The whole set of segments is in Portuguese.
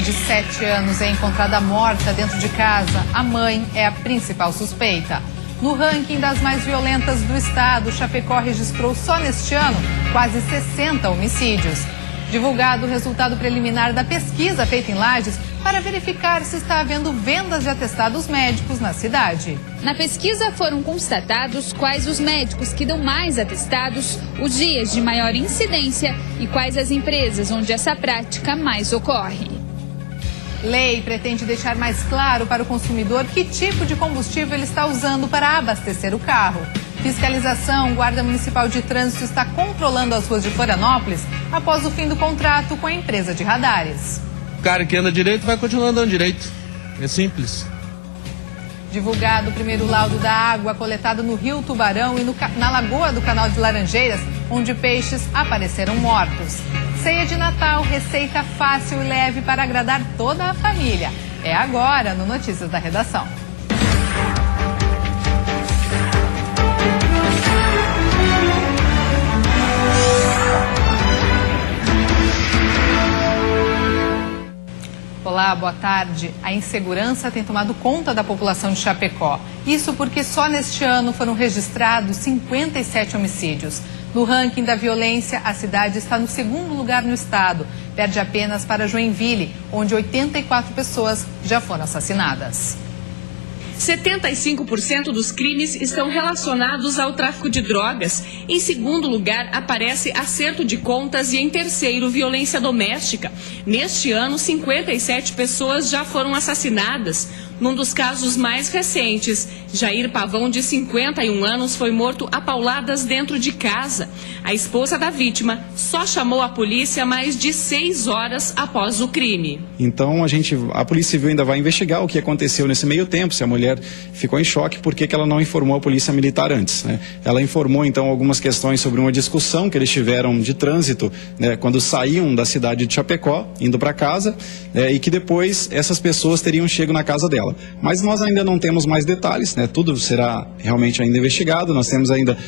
menina de 7 anos é encontrada morta dentro de casa. A mãe é a principal suspeita. No ranking das mais violentas do estado, Chapecó registrou só neste ano quase 60 homicídios. Divulgado o resultado preliminar da pesquisa feita em Lages para verificar se está havendo vendas de atestados médicos na cidade. Na pesquisa foram constatados quais os médicos que dão mais atestados, os dias de maior incidência e quais as empresas onde essa prática mais ocorre. Lei pretende deixar mais claro para o consumidor que tipo de combustível ele está usando para abastecer o carro. Fiscalização, Guarda Municipal de Trânsito está controlando as ruas de Florianópolis após o fim do contrato com a empresa de radares. O cara que anda direito vai continuar andando direito. É simples. Divulgado o primeiro laudo da água coletada no Rio Tubarão e na Lagoa do Canal de Laranjeiras, onde peixes apareceram mortos. Ceia de Natal, receita fácil e leve para agradar toda a família. É agora no Notícias da Redação. Olá, boa tarde. A insegurança tem tomado conta da população de Chapecó. Isso porque só neste ano foram registrados 57 homicídios. No ranking da violência, a cidade está no segundo lugar no estado. Perde apenas para Joinville, onde 84 pessoas já foram assassinadas. 75% dos crimes estão relacionados ao tráfico de drogas. Em segundo lugar, aparece acerto de contas e em terceiro, violência doméstica. Neste ano, 57 pessoas já foram assassinadas. Num dos casos mais recentes, Jair Pavão, de 51 anos, foi morto a pauladas dentro de casa. A esposa da vítima só chamou a polícia mais de 6 horas após o crime. Então, a Polícia Civil ainda vai investigar o que aconteceu nesse meio tempo, se a mulher ficou em choque, por que ela não informou a Polícia Militar antes, né? Ela informou, então, algumas questões sobre uma discussão que eles tiveram de trânsito, né, quando saíam da cidade de Chapecó, indo para casa, e que depois essas pessoas teriam chego na casa dela. Mas nós ainda não temos mais detalhes, né? Tudo será realmente ainda investigado. Nós temos ainda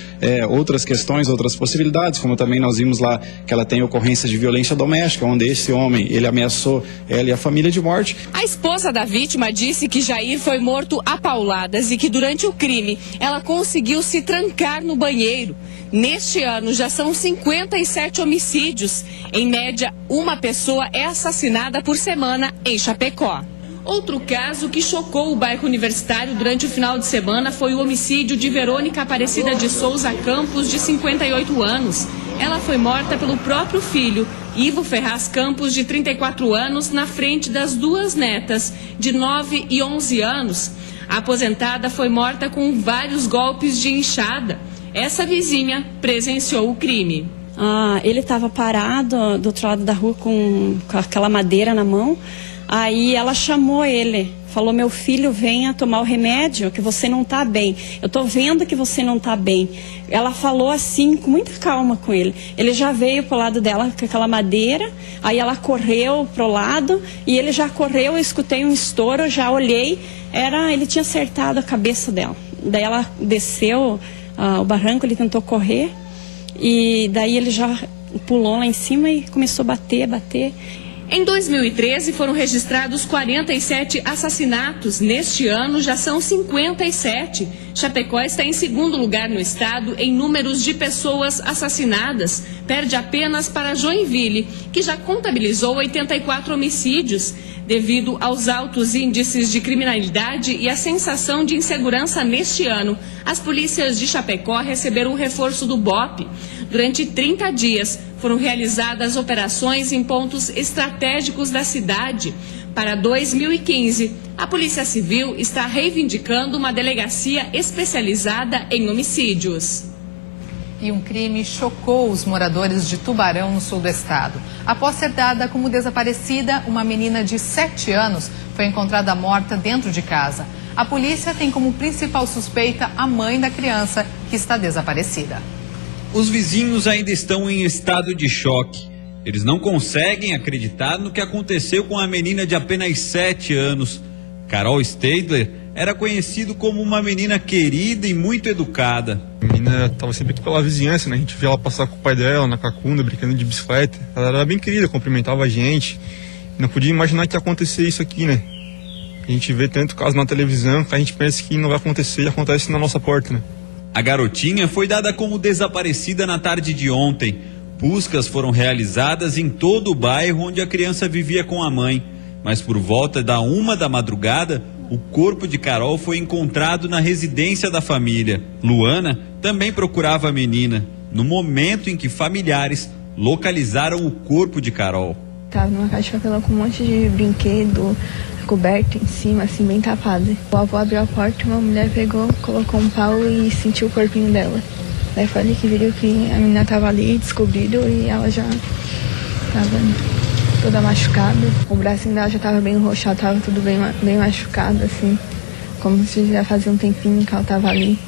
outras questões, outras possibilidades, como também nós vimos lá que ela tem ocorrência de violência doméstica, onde esse homem, ele ameaçou ela e a família de morte. A esposa da vítima disse que Jair foi morto a pauladas e que durante o crime ela conseguiu se trancar no banheiro. Neste ano já são 57 homicídios. Em média, uma pessoa é assassinada por semana em Chapecó. Outro caso que chocou o bairro Universitário durante o final de semana foi o homicídio de Verônica Aparecida de Souza Campos, de 58 anos. Ela foi morta pelo próprio filho, Ivo Ferraz Campos, de 34 anos, na frente das duas netas, de 9 e 11 anos. A aposentada foi morta com vários golpes de enxada. Essa vizinha presenciou o crime. Ele estava parado do outro lado da rua com aquela madeira na mão. Aí ela chamou ele, falou: meu filho, venha tomar o remédio, que você não está bem. Eu estou vendo que você não está bem. Ela falou assim, com muita calma com ele. Ele já veio para o lado dela com aquela madeira, aí ela correu para o lado, e ele já correu, eu escutei um estouro, já olhei, ele tinha acertado a cabeça dela. Daí ela desceu o barranco, ele tentou correr, e daí ele já pulou lá em cima e começou a bater. Em 2013, foram registrados 47 assassinatos. Neste ano, já são 57. Chapecó está em segundo lugar no estado em números de pessoas assassinadas. Perde apenas para Joinville, que já contabilizou 84 homicídios. Devido aos altos índices de criminalidade e a sensação de insegurança neste ano, as polícias de Chapecó receberam um reforço do BOPE. Durante 30 dias, foram realizadas operações em pontos estratégicos da cidade. Para 2015, a Polícia Civil está reivindicando uma delegacia especializada em homicídios. E um crime chocou os moradores de Tubarão, no sul do estado. Após ser dada como desaparecida, uma menina de 7 anos foi encontrada morta dentro de casa. A polícia tem como principal suspeita a mãe da criança, que está desaparecida. Os vizinhos ainda estão em estado de choque. Eles não conseguem acreditar no que aconteceu com a menina de apenas 7 anos. Carol Stadler era conhecido como uma menina querida e muito educada. A menina estava sempre aqui pela vizinhança, né? A gente via ela passar com o pai dela na Cacunda, brincando de bicicleta. Ela era bem querida, cumprimentava a gente. Não podia imaginar que ia acontecer isso aqui, né? A gente vê tanto caso na televisão que a gente pensa que não vai acontecer e acontece na nossa porta, né? A garotinha foi dada como desaparecida na tarde de ontem. Buscas foram realizadas em todo o bairro onde a criança vivia com a mãe. Mas por volta da 1 da madrugada, o corpo de Carol foi encontrado na residência da família. Luana também procurava a menina, no momento em que familiares localizaram o corpo de Carol. Estava numa caixa de papelão com um monte de brinquedo, coberto em cima, assim, bem tapado. O avô abriu a porta, uma mulher pegou, colocou um pau e sentiu o corpinho dela. Daí falei que viram que a menina estava ali, descobriram, e ela já estava toda machucada. O bracinho dela já estava bem roxado, estava tudo bem machucado, assim, como se já fazia um tempinho que ela estava ali.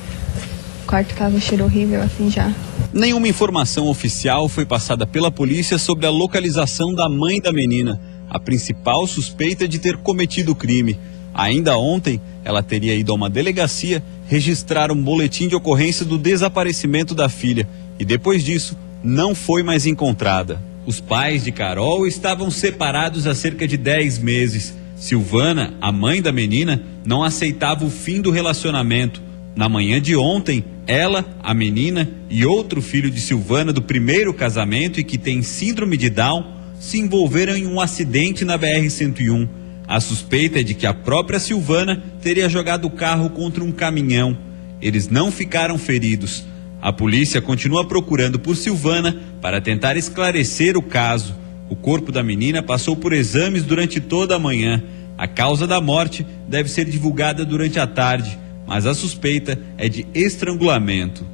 O quarto estava um cheiro horrível, assim, já. Nenhuma informação oficial foi passada pela polícia sobre a localização da mãe da menina, a principal suspeita de ter cometido o crime. Ainda ontem, ela teria ido a uma delegacia registrar um boletim de ocorrência do desaparecimento da filha e depois disso não foi mais encontrada. Os pais de Carol estavam separados há cerca de 10 meses. Silvana, a mãe da menina, não aceitava o fim do relacionamento. Na manhã de ontem, ela, a menina e outro filho de Silvana do primeiro casamento e que tem síndrome de Down se envolveram em um acidente na BR-101. A suspeita é de que a própria Silvana teria jogado o carro contra um caminhão. Eles não ficaram feridos. A polícia continua procurando por Silvana para tentar esclarecer o caso. O corpo da menina passou por exames durante toda a manhã. A causa da morte deve ser divulgada durante a tarde, mas a suspeita é de estrangulamento.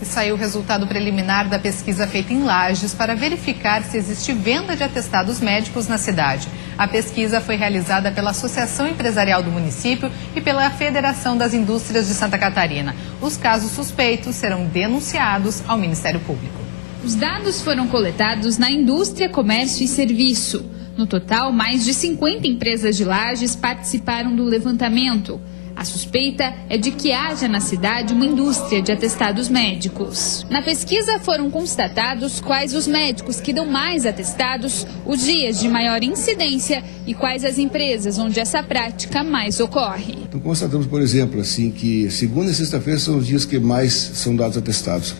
E saiu o resultado preliminar da pesquisa feita em Lages para verificar se existe venda de atestados médicos na cidade. A pesquisa foi realizada pela Associação Empresarial do município e pela Federação das Indústrias de Santa Catarina. Os casos suspeitos serão denunciados ao Ministério Público. Os dados foram coletados na indústria, comércio e serviço. No total, mais de 50 empresas de Lages participaram do levantamento. A suspeita é de que haja na cidade uma indústria de atestados médicos. Na pesquisa foram constatados quais os médicos que dão mais atestados, os dias de maior incidência e quais as empresas onde essa prática mais ocorre. Então constatamos, por exemplo, assim, que segunda e sexta-feira são os dias que mais são dados atestados.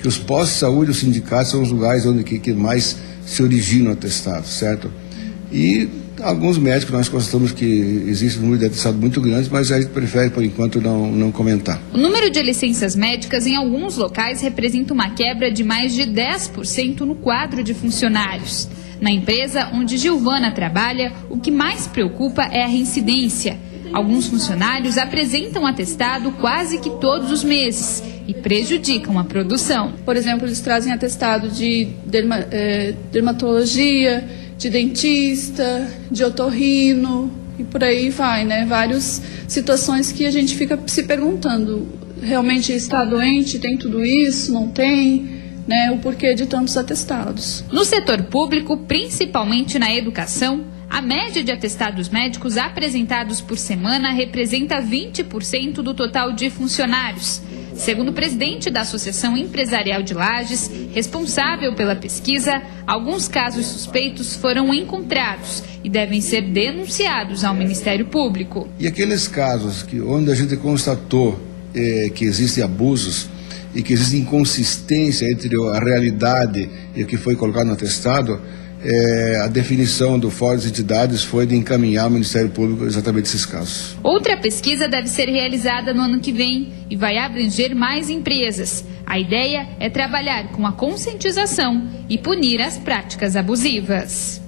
Que os postos de saúde, os sindicatos são os lugares onde que mais se originam atestados, certo? E alguns médicos nós constatamos que existe um número de atestado muito grande, mas a gente prefere, por enquanto, não comentar. O número de licenças médicas em alguns locais representa uma quebra de mais de 10% no quadro de funcionários. Na empresa onde Giovana trabalha, o que mais preocupa é a reincidência. Alguns funcionários apresentam atestado quase que todos os meses e prejudicam a produção. Por exemplo, eles trazem atestado de dermatologia, de dentista, de otorrino e por aí vai, né? Várias situações que a gente fica se perguntando, realmente está doente, tem tudo isso, não tem, né? O porquê de tantos atestados. No setor público, principalmente na educação, a média de atestados médicos apresentados por semana representa 20% do total de funcionários. Segundo o presidente da Associação Empresarial de Lages, responsável pela pesquisa, alguns casos suspeitos foram encontrados e devem ser denunciados ao Ministério Público. E aqueles casos onde a gente constatou que existem abusos e que existe inconsistência entre a realidade e o que foi colocado no atestado, a definição do Fórum das Entidades foi de encaminhar ao Ministério Público exatamente esses casos. Outra pesquisa deve ser realizada no ano que vem e vai abranger mais empresas. A ideia é trabalhar com a conscientização e punir as práticas abusivas.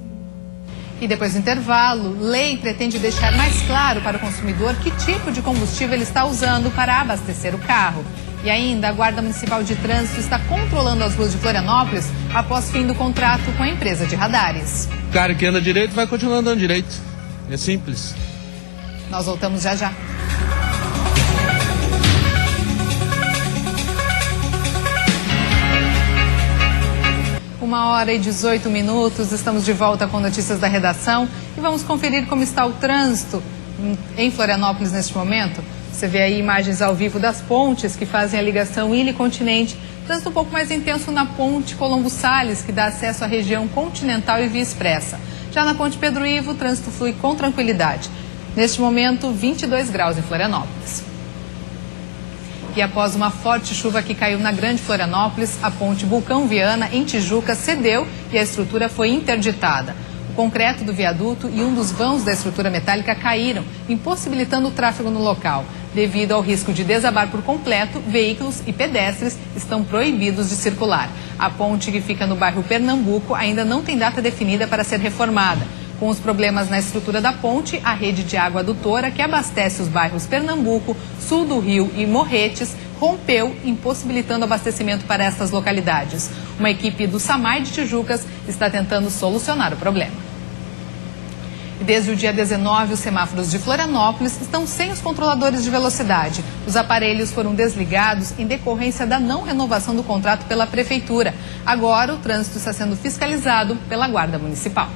E depois do intervalo, lei pretende deixar mais claro para o consumidor que tipo de combustível ele está usando para abastecer o carro. E ainda, a Guarda Municipal de Trânsito está controlando as ruas de Florianópolis após fim do contrato com a empresa de radares. O cara que anda direito vai continuar andando direito. É simples. Nós voltamos já já. Uma hora e 18 minutos, estamos de volta com notícias da redação e vamos conferir como está o trânsito em Florianópolis neste momento. Você vê aí imagens ao vivo das pontes que fazem a ligação ilha e continente. Trânsito um pouco mais intenso na ponte Colombo Salles, que dá acesso à região continental e via expressa. Já na Ponte Pedro Ivo, o trânsito flui com tranquilidade. Neste momento, 22 graus em Florianópolis. E após uma forte chuva que caiu na Grande Florianópolis, a ponte Vulcão Viana, em Tijuca, cedeu e a estrutura foi interditada. O concreto do viaduto e um dos vãos da estrutura metálica caíram, impossibilitando o tráfego no local. Devido ao risco de desabar por completo, veículos e pedestres estão proibidos de circular. A ponte, que fica no bairro Pernambuco, ainda não tem data definida para ser reformada. Com os problemas na estrutura da ponte, a rede de água adutora, que abastece os bairros Pernambuco, Sul do Rio e Morretes, rompeu, impossibilitando abastecimento para estas localidades. Uma equipe do SAMAI de Tijucas está tentando solucionar o problema. Desde o dia 19, os semáforos de Florianópolis estão sem os controladores de velocidade. Os aparelhos foram desligados em decorrência da não renovação do contrato pela Prefeitura. Agora, o trânsito está sendo fiscalizado pela Guarda Municipal.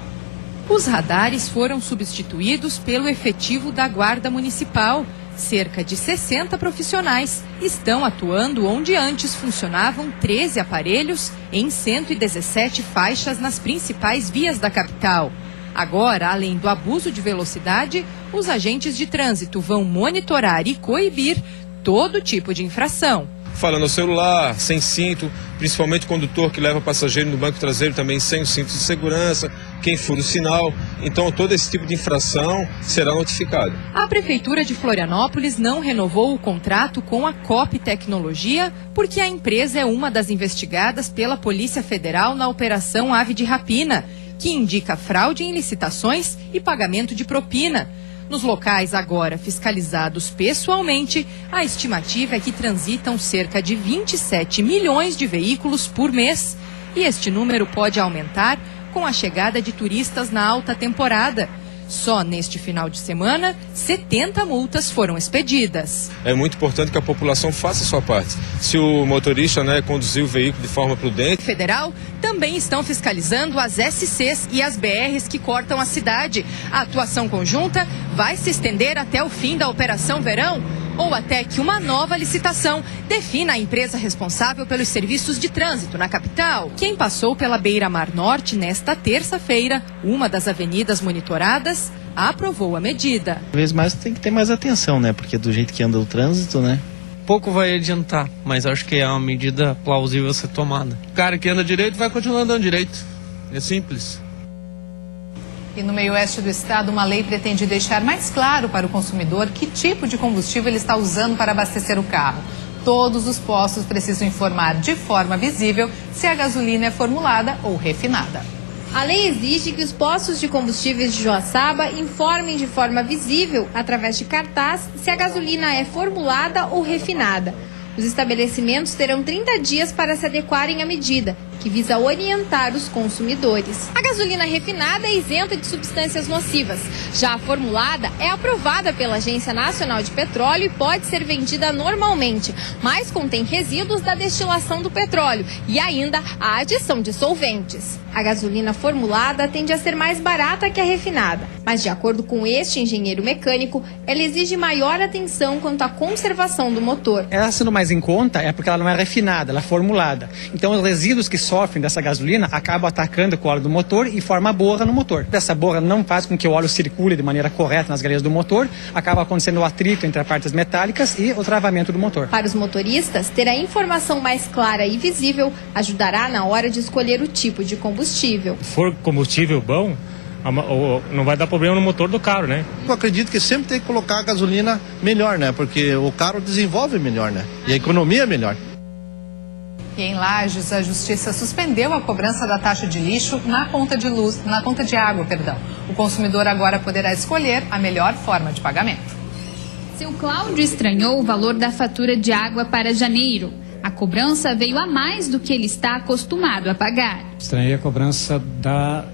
Os radares foram substituídos pelo efetivo da Guarda Municipal. Cerca de 60 profissionais estão atuando onde antes funcionavam 13 aparelhos em 117 faixas nas principais vias da capital. Agora, além do abuso de velocidade, os agentes de trânsito vão monitorar e coibir todo tipo de infração. Falando no celular, sem cinto, principalmente o condutor que leva passageiro no banco traseiro também sem o cinto de segurança, quem fura o sinal. Então, todo esse tipo de infração será notificado. A Prefeitura de Florianópolis não renovou o contrato com a COP Tecnologia porque a empresa é uma das investigadas pela Polícia Federal na Operação Ave de Rapina, que indica fraude em licitações e pagamento de propina. Nos locais agora fiscalizados pessoalmente, a estimativa é que transitam cerca de 27 milhões de veículos por mês. E este número pode aumentar com a chegada de turistas na alta temporada. Só neste final de semana, 70 multas foram expedidas. É muito importante que a população faça a sua parte. Se o motorista conduzir o veículo de forma prudente. Federal também estão fiscalizando as SCs e as BRs que cortam a cidade. A atuação conjunta vai se estender até o fim da Operação Verão ou até que uma nova licitação defina a empresa responsável pelos serviços de trânsito na capital. Quem passou pela Beira-Mar Norte nesta terça-feira, uma das avenidas monitoradas, aprovou a medida. Cada vez mais tem que ter mais atenção, porque do jeito que anda o trânsito, pouco vai adiantar, mas acho que é uma medida plausível a ser tomada. O cara que anda direito vai continuar andando direito. É simples. E no meio oeste do estado, uma lei pretende deixar mais claro para o consumidor que tipo de combustível ele está usando para abastecer o carro. Todos os postos precisam informar de forma visível se a gasolina é formulada ou refinada. A lei exige que os postos de combustíveis de Joaçaba informem de forma visível, através de cartaz, se a gasolina é formulada ou refinada. Os estabelecimentos terão 30 dias para se adequarem à medida, que visa orientar os consumidores. A gasolina refinada é isenta de substâncias nocivas. Já a formulada é aprovada pela Agência Nacional de Petróleo e pode ser vendida normalmente, mas contém resíduos da destilação do petróleo e ainda a adição de solventes. A gasolina formulada tende a ser mais barata que a refinada, mas de acordo com este engenheiro mecânico, ela exige maior atenção quanto à conservação do motor. Ela sendo mais em conta é porque ela não é refinada, ela é formulada. Então os resíduos que sofrem dessa gasolina acabam atacando com o óleo do motor e forma borra no motor. Essa borra não faz com que o óleo circule de maneira correta nas galerias do motor, acaba acontecendo o atrito entre as partes metálicas e o travamento do motor. Para os motoristas, ter a informação mais clara e visível ajudará na hora de escolher o tipo de combustível. Se for combustível bom, não vai dar problema no motor do carro, Eu acredito que sempre tem que colocar a gasolina melhor, porque o carro desenvolve melhor, e a economia é melhor. E em Lages, a Justiça suspendeu a cobrança da taxa de lixo na conta de água. O consumidor agora poderá escolher a melhor forma de pagamento. Seu Cláudio estranhou o valor da fatura de água para janeiro. A cobrança veio a mais do que ele está acostumado a pagar. Estranhei a cobrança da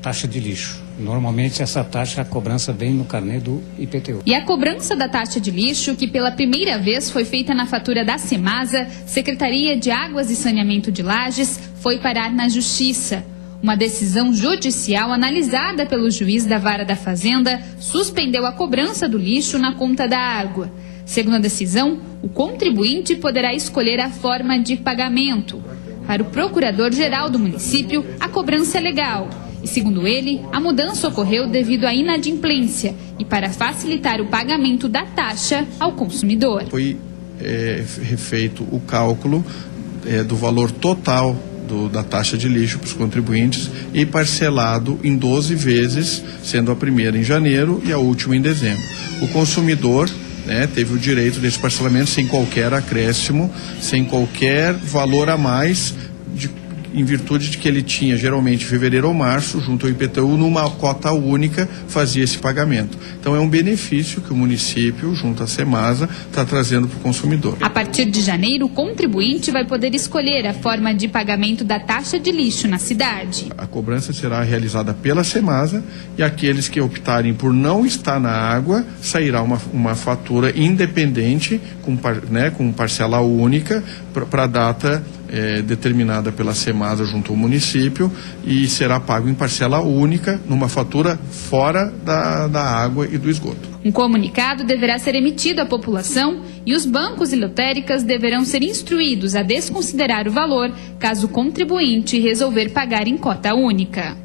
taxa de lixo. Normalmente essa taxa, a cobrança vem no carnê do IPTU. E a cobrança da taxa de lixo, que pela primeira vez foi feita na fatura da Semasa, Secretaria de Águas e Saneamento de Lages, foi parar na Justiça. Uma decisão judicial analisada pelo juiz da Vara da Fazenda suspendeu a cobrança do lixo na conta da água. Segundo a decisão, o contribuinte poderá escolher a forma de pagamento. Para o procurador-geral do município, a cobrança é legal E segundo ele, a mudança ocorreu devido à inadimplência e para facilitar o pagamento da taxa ao consumidor. Foi refeito o cálculo do valor total da taxa de lixo para os contribuintes e parcelado em 12 vezes, sendo a primeira em janeiro e a última em dezembro. O consumidor teve o direito desse parcelamento sem qualquer acréscimo, sem qualquer valor a mais, em virtude de que ele tinha, geralmente, fevereiro ou março, junto ao IPTU, numa cota única, fazia esse pagamento. Então, é um benefício que o município, junto à Semasa, está trazendo para o consumidor. A partir de janeiro, o contribuinte vai poder escolher a forma de pagamento da taxa de lixo na cidade. A cobrança será realizada pela Semasa e aqueles que optarem por não estar na água, sairá uma fatura independente, com parcela única, para a data determinada pela Semasa junto ao município, e será pago em parcela única numa fatura fora da água e do esgoto. Um comunicado deverá ser emitido à população e os bancos e lotéricas deverão ser instruídos a desconsiderar o valor caso o contribuinte resolver pagar em cota única.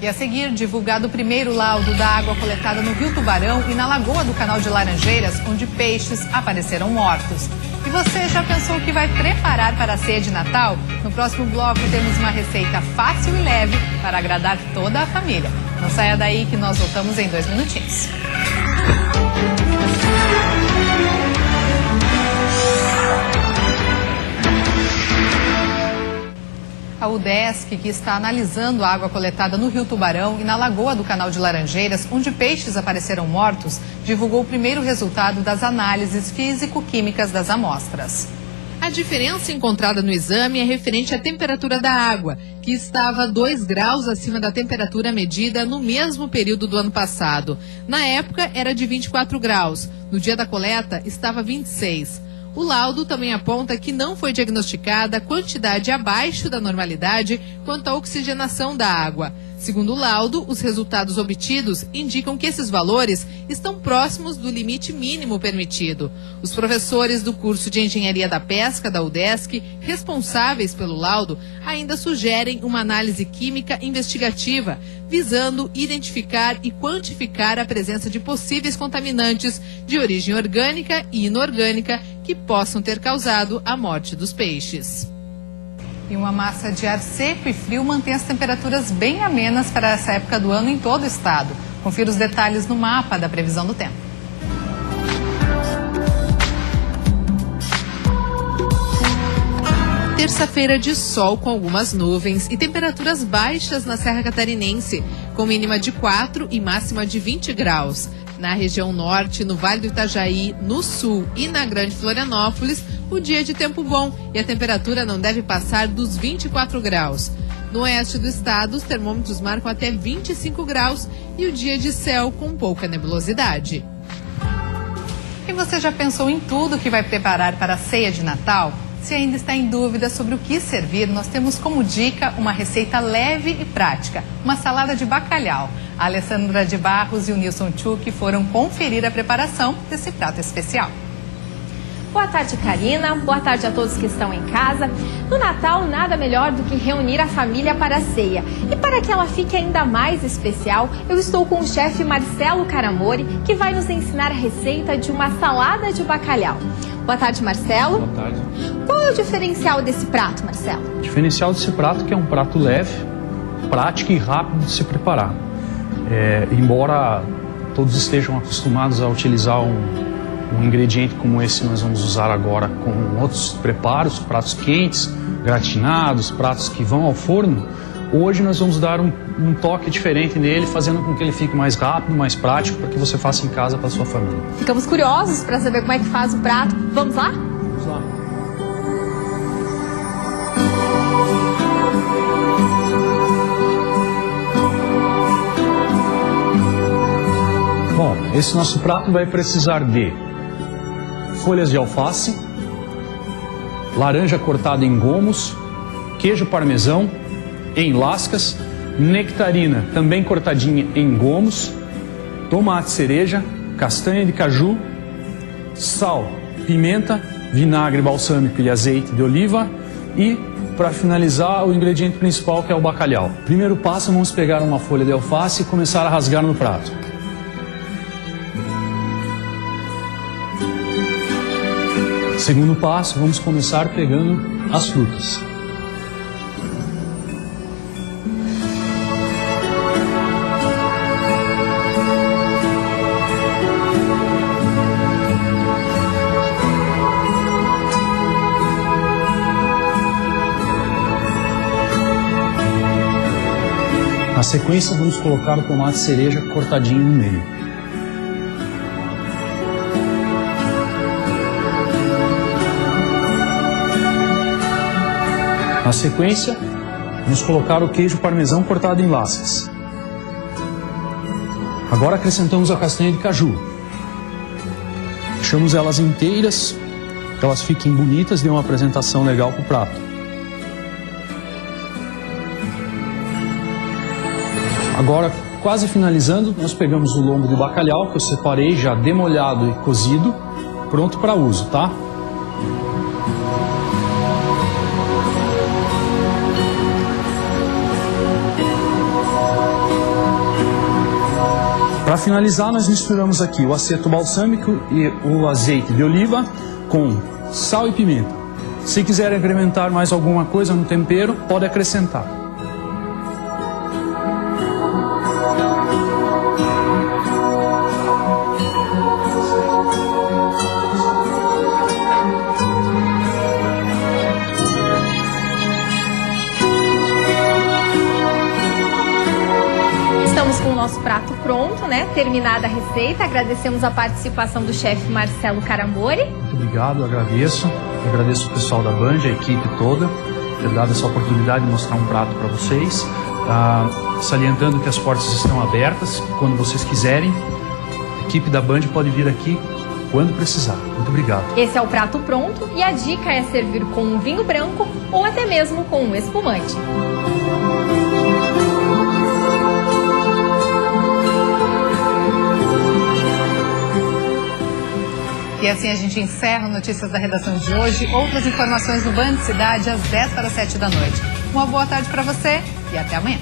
E a seguir, divulgado o primeiro laudo da água coletada no Rio Tubarão e na Lagoa do Canal de Laranjeiras, onde peixes apareceram mortos. E você já pensou o que vai preparar para a ceia de Natal? No próximo bloco temos uma receita fácil e leve para agradar toda a família. Não saia daí que nós voltamos em 2 minutinhos. A UDESC, que está analisando a água coletada no Rio Tubarão e na Lagoa do Canal de Laranjeiras, onde peixes apareceram mortos, divulgou o primeiro resultado das análises físico-químicas das amostras. A diferença encontrada no exame é referente à temperatura da água, que estava 2 graus acima da temperatura medida no mesmo período do ano passado. Na época, era de 24 graus. No dia da coleta, estava 26. O laudo também aponta que não foi diagnosticada quantidade abaixo da normalidade quanto à oxigenação da água. Segundo o laudo, os resultados obtidos indicam que esses valores estão próximos do limite mínimo permitido. Os professores do curso de Engenharia da Pesca da UDESC, responsáveis pelo laudo, ainda sugerem uma análise química investigativa, visando identificar e quantificar a presença de possíveis contaminantes de origem orgânica e inorgânica que possam ter causado a morte dos peixes. E uma massa de ar seco e frio mantém as temperaturas bem amenas para essa época do ano em todo o estado. Confira os detalhes no mapa da previsão do tempo. Terça-feira de sol com algumas nuvens e temperaturas baixas na Serra Catarinense, com mínima de 4 e máxima de 20 graus. Na região norte, no Vale do Itajaí, no sul e na Grande Florianópolis, o dia é de tempo bom e a temperatura não deve passar dos 24 graus. No oeste do estado, os termômetros marcam até 25 graus e o dia de céu com pouca nebulosidade. E você já pensou em tudo que vai preparar para a ceia de Natal? Se ainda está em dúvida sobre o que servir, nós temos como dica uma receita leve e prática, uma salada de bacalhau. A Alessandra de Barros e o Nilson Tchuk foram conferir a preparação desse prato especial. Boa tarde, Karina. Boa tarde a todos que estão em casa. No Natal, nada melhor do que reunir a família para a ceia. E para que ela fique ainda mais especial, eu estou com o chefe Marcelo Caramori, que vai nos ensinar a receita de uma salada de bacalhau. Boa tarde, Marcelo. Boa tarde. Qual é o diferencial desse prato, Marcelo? O diferencial desse prato é que é um prato leve, prático e rápido de se preparar. Embora todos estejam acostumados a utilizar um ingrediente como esse, nós vamos usar agora com outros preparos, pratos quentes, gratinados, pratos que vão ao forno. Hoje nós vamos dar um toque diferente nele, fazendo com que ele fique mais rápido, mais prático, para que você faça em casa para a sua família. Ficamos curiosos para saber como é que faz o prato. Vamos lá? Vamos lá. Bom, esse nosso prato vai precisar de folhas de alface, laranja cortada em gomos, queijo parmesão em lascas, nectarina também cortadinha em gomos, tomate cereja, castanha de caju, sal, pimenta, vinagre balsâmico e azeite de oliva e para finalizar, o ingrediente principal, que é o bacalhau. Primeiro passo, vamos pegar uma folha de alface e começar a rasgar no prato. Segundo passo, vamos começar pegando as frutas. Na sequência, vamos colocar o tomate cereja cortadinho no meio. Na sequência, vamos colocar o queijo parmesão cortado em lascas. Agora acrescentamos a castanha de caju. Deixamos elas inteiras, para elas fiquem bonitas e dêem uma apresentação legal para o prato. Agora, quase finalizando, nós pegamos o lombo de bacalhau, que eu separei já demolhado e cozido, pronto para uso, tá? Para finalizar, nós misturamos aqui o aceto balsâmico e o azeite de oliva com sal e pimenta. Se quiser incrementar mais alguma coisa no tempero, pode acrescentar. Estamos com o nosso prato pronto, né? Terminada a receita. Agradecemos a participação do chefe Marcelo Carambori. Muito obrigado, agradeço. Agradeço o pessoal da Band, a equipe toda, ter dado essa oportunidade de mostrar um prato para vocês. Salientando que as portas estão abertas, quando vocês quiserem. A equipe da Band pode vir aqui quando precisar. Muito obrigado. Esse é o prato pronto e a dica é servir com um vinho branco ou até mesmo com um espumante. E assim a gente encerra Notícias da Redação de hoje. Outras informações do Band Cidade às 6:50 da noite. Uma boa tarde para você e até amanhã.